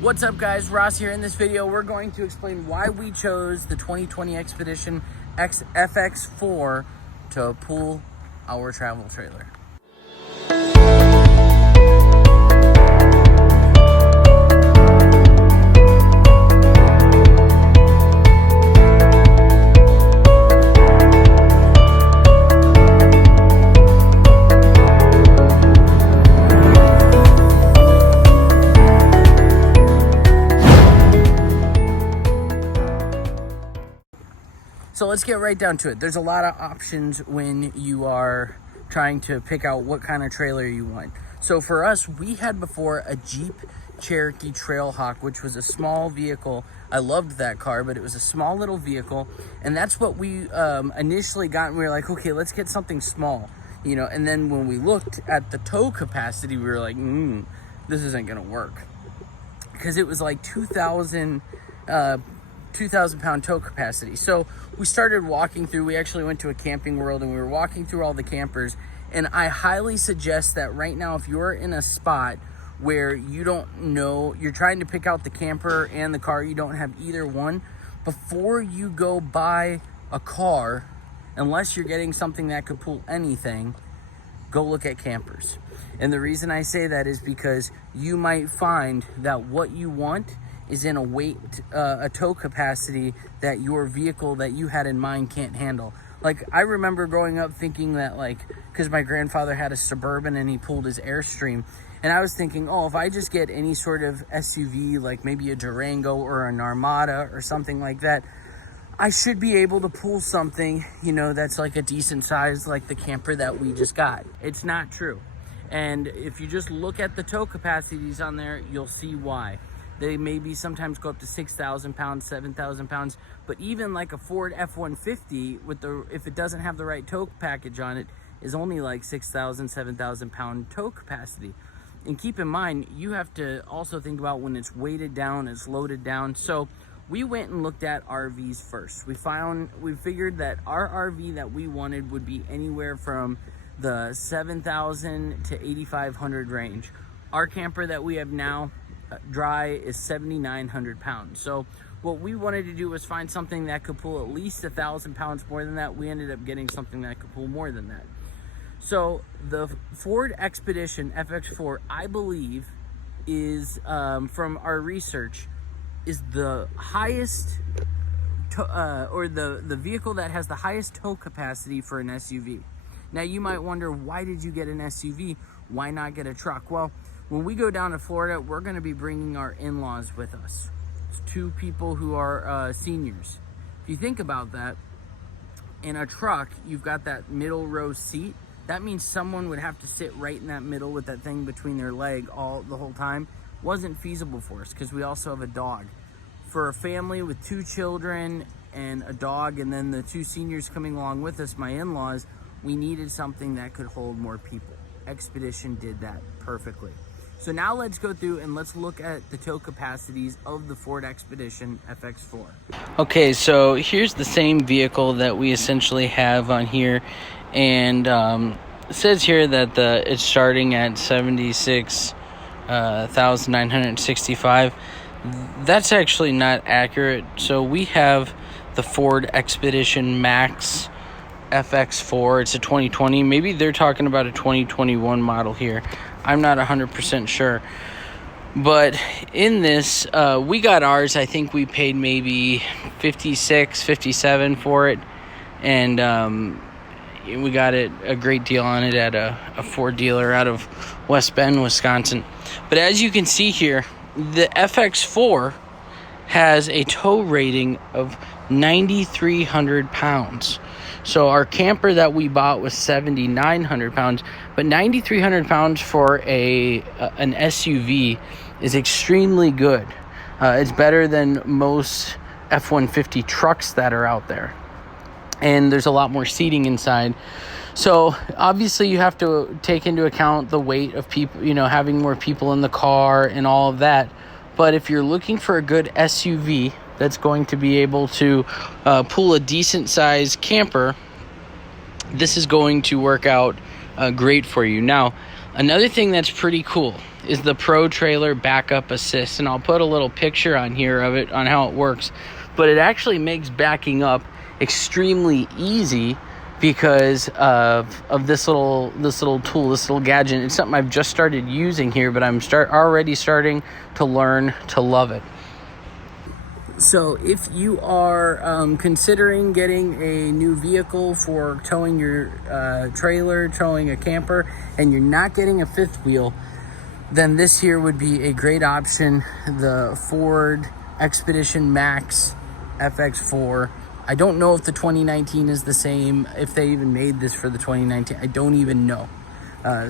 What's up guys, Ross here. In this video we're going to explain why we chose the 2020 Expedition X FX4 to pull our travel trailer. So let's get right down to it. There's a lot of options when you are trying to pick out what kind of trailer you want. So for us, we had before a Jeep Cherokee Trailhawk, which was a small vehicle. I loved that car, but it was a small little vehicle. And that's what we initially got. And we were like, okay, let's get something small, you know. And then when we looked at the tow capacity, we were like, this isn't gonna work. Because it was like 2,000 pound tow capacity. So we started walking through. We actually went to a Camping World and we were walking through all the campers, and I highly suggest that right now, if you're in a spot where you don't know, you're trying to pick out the camper and the car, you don't have either one, before you go buy a car, unless you're getting something that could pull anything, go look at campers. And the reason I say that is because you might find that what you want is in a tow capacity that your vehicle that you had in mind can't handle. Like, I remember growing up thinking that, like, because my grandfather had a Suburban and he pulled his Airstream, and I was thinking, oh, if I just get any sort of SUV, like maybe a Durango or an Armada or something like that, I should be able to pull something, you know, that's like a decent size, like the camper that we just got. It's not true. And if you just look at the tow capacities on there, you'll see why. They maybe sometimes go up to 6,000 pounds, 7,000 pounds, but even like a Ford F-150 with if it doesn't have the right tow package on it, is only like 6,000, 7,000 pound tow capacity. And keep in mind, you have to also think about when it's weighted down, it's loaded down. So we went and looked at RVs first. We figured that our RV that we wanted would be anywhere from the 7,000 to 8,500 range. Our camper that we have now, dry, is 7,900 pounds. So what we wanted to do was find something that could pull at least 1,000 pounds more than that. We ended up getting something that could pull more than that. So the Ford Expedition FX4, I believe, is from our research, is the highest or the vehicle that has the highest tow capacity for an SUV. Now you might wonder, why did you get an SUV? Why not get a truck? Well, when we go down to Florida, we're going to be bringing our in-laws with us. It's two people who are seniors. If you think about that, in a truck, you've got that middle row seat. That means someone would have to sit right in that middle with that thing between their leg the whole time. Wasn't feasible for us because we also have a dog. For a family with 2 children and a dog, and then the 2 seniors coming along with us, my in-laws, we needed something that could hold more people. Expedition did that perfectly. So now let's go through and let's look at the tow capacities of the Ford Expedition FX4. Okay, so here's the same vehicle that we essentially have on here, and it says here that it's starting at 76,965. That's actually not accurate. So we have the Ford Expedition Max FX4. It's a 2020. Maybe they're talking about a 2021 model here. I'm not 100% sure. But in this, we got ours. I think we paid maybe $56, $57 for it. And we got a great deal on it at a Ford dealer out of West Bend, Wisconsin. But as you can see here, the FX4 has a tow rating of 9,300 pounds. So our camper that we bought was 7,900 pounds, but 9,300 pounds for an SUV is extremely good. It's better than most F-150 trucks that are out there. And there's a lot more seating inside. So obviously you have to take into account the weight of people, you know, having more people in the car and all of that. But if you're looking for a good SUV that's going to be able to pull a decent sized camper, this is going to work out great for you. Now, another thing that's pretty cool is the Pro Trailer Backup Assist, and I'll put a little picture on here of it on how it works. But it actually makes backing up extremely easy because of this little tool, this little gadget. It's something I've just started using here, but I'm already starting to learn to love it. So if you are considering getting a new vehicle for towing your trailer, towing a camper, and you're not getting a fifth wheel, then this here would be a great option. The Ford Expedition Max FX4. I don't know if the 2019 is the same, if they even made this for the 2019. I don't even know.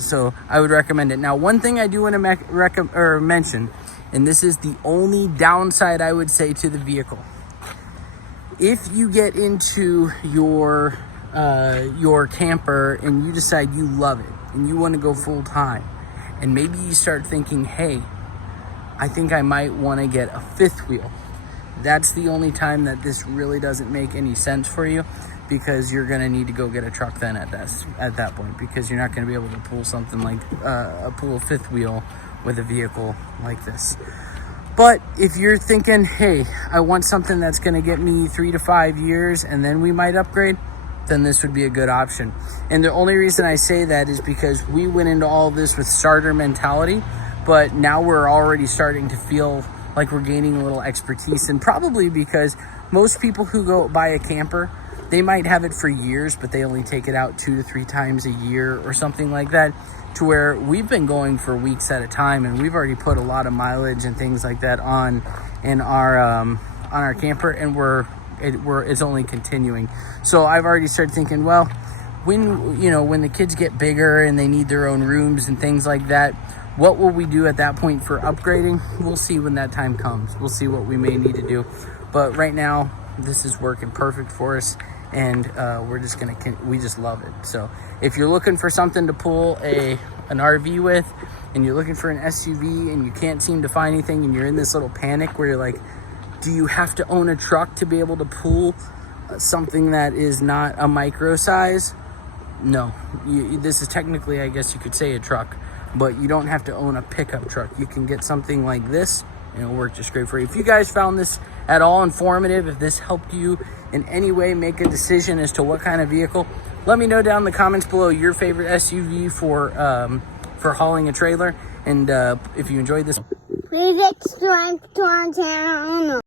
So I would recommend it. Now, one thing I do want to mention, and this is the only downside I would say to the vehicle. If you get into your camper and you decide you love it and you want to go full time, and maybe you start thinking, hey, I think I might want to get a fifth wheel. That's the only time that this really doesn't make any sense for you, because you're going to need to go get a truck then at that point, because you're not going to be able to pull something like pull a fifth wheel with a vehicle like this. But if you're thinking, hey, I want something that's going to get me 3 to 5 years and then we might upgrade, then this would be a good option. And the only reason I say that is because we went into all this with starter mentality, but now we're already starting to feel like we're gaining a little expertise. And probably because most people who go buy a camper, they might have it for years, but they only take it out 2 to 3 times a year or something like that, to where we've been going for weeks at a time, and we've already put a lot of mileage and things like that on our camper, and it's only continuing. So I've already started thinking, well, when the kids get bigger and they need their own rooms and things like that, what will we do at that point for upgrading? We'll see when that time comes. We'll see what we may need to do. But right now, this is working perfect for us, and we just love it. So if you're looking for something to pull an RV with, and you're looking for an SUV and you can't seem to find anything, and you're in this little panic where you're like, do you have to own a truck to be able to pull something that is not a micro size? No, this is technically, I guess you could say, a truck, but you don't have to own a pickup truck. You can get something like this, and it'll work just great for you. If you guys found this at all informative, if this helped you in any way make a decision as to what kind of vehicle, let me know down in the comments below your favorite SUV for hauling a trailer. And if you enjoyed this, please subscribe to our channel.